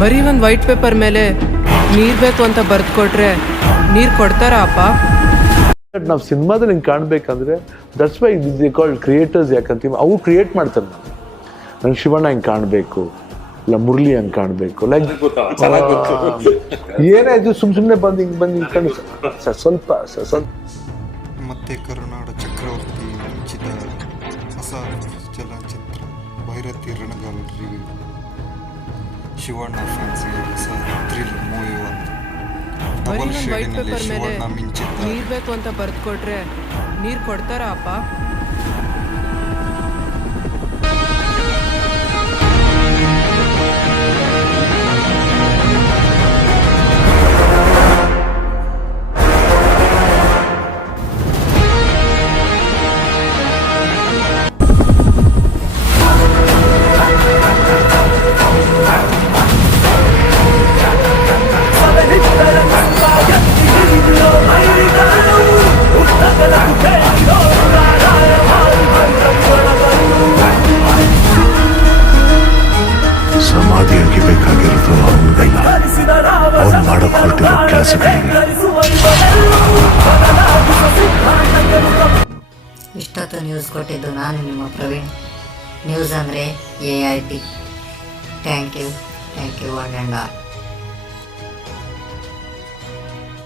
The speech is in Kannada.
ಬರೀ ಒಂದು ವೈಟ್ ಪೇಪರ್ ಮೇಲೆ ನೀರು ಬೇಕು ಅಂತ ಬರೆದು ಕೊಟ್ರೆ ನೀರು ಕೊಡ್ತಾರಾ ಅಪ್ಪ? ನಾವು ಸಿನಿಮಾದಲ್ಲಿ ಹಿಂಗೆ ಕಾಣಬೇಕಂದ್ರೆ that's why the called creators. ಯಾಕಂತೀವಿ ಅವ್ರು ಕ್ರಿಯೇಟ್ ಮಾಡ್ತಾರೆ. ನಂಗೆ ಶಿವಣ್ಣ ಹಿಂಗೆ ಕಾಣಬೇಕು, ಇಲ್ಲ ಮುರಳಿ ಹಂಗೆ ಕಾಣಬೇಕು, ಲೈಕ್ ಏನಾಯ್ತು ಸುಮ್ಮನೆ ಬಂದು ಹಿಂಗೆ ಕಣ್ಣು ಸ್ವಲ್ಪ ಮತ್ತೆ ಕರುನಾಡ ಚಕ್ರವರ್ತಿ ಮಿಂಚಿದ ಹೊಸ ಚಲನಚಿತ್ರ ಭೈರತಿ ರಣಗಾಲ್ ರಿವ್ಯೂ. ಶಿವಣ್ಣ ಫ್ಯಾನ್ಸ್ಗೆ ಹೊಸ ಥ್ರಿಲ್ ಮೂವಿ ಒಂದು ಡಬಲ್ ಶೇಡಿನಲ್ಲಿ ಶಿವಣ್ಣ ಮಿಂಚಿದ. ನೀರು ಬೇಕು ಅಂತ ಬರೆದು ಕೊಟ್ರೆ ನೀರು ಕೊಡ್ತಾರಾ ಅಪ್ಪ? ಸಮಾಧಿಯಾಗಿ ಬೇಕಾಗಿರೋದು ಅವನಿಗಲ್ಲ, ಅವನು ಮಾಡೋಕೆ ಹೊರಟಿರೋ ಕೆಲಸಗಳಿಗೆ. ಇಷ್ಟೊತ್ತು ನ್ಯೂಸ್ ಕೊಟ್ಟಿದ್ದು ನಾನು ನಿಮ್ಮ ಪ್ರವೀಣ್. ನ್ಯೂಸ್ ಅಂದರೆ AIP. Thank you one and all.